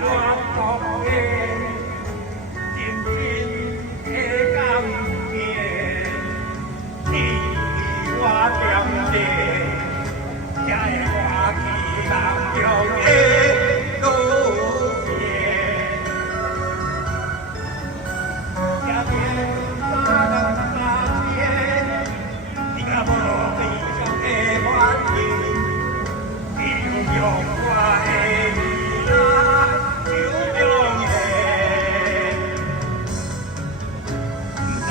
乱国的真心的感情，你我点滴，才会活起梦中的路线。也别把人发现，你敢无悲伤的怨气？你用我的未来手中的，不但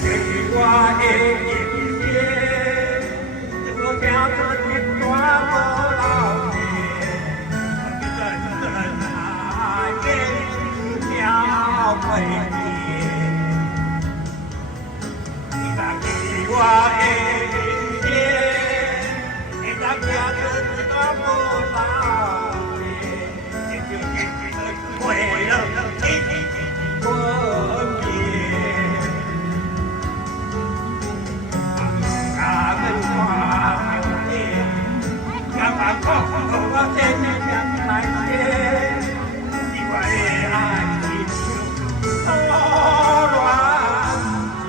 是我的人生，我听到一段无老的，我比真正爱的了袂停。你若是我的人生，会当结出这无老的，这就一生为了情分别。我甘你看着你，甘愿苦予我吃来的，以我的爱心中好完结。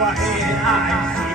我的爱。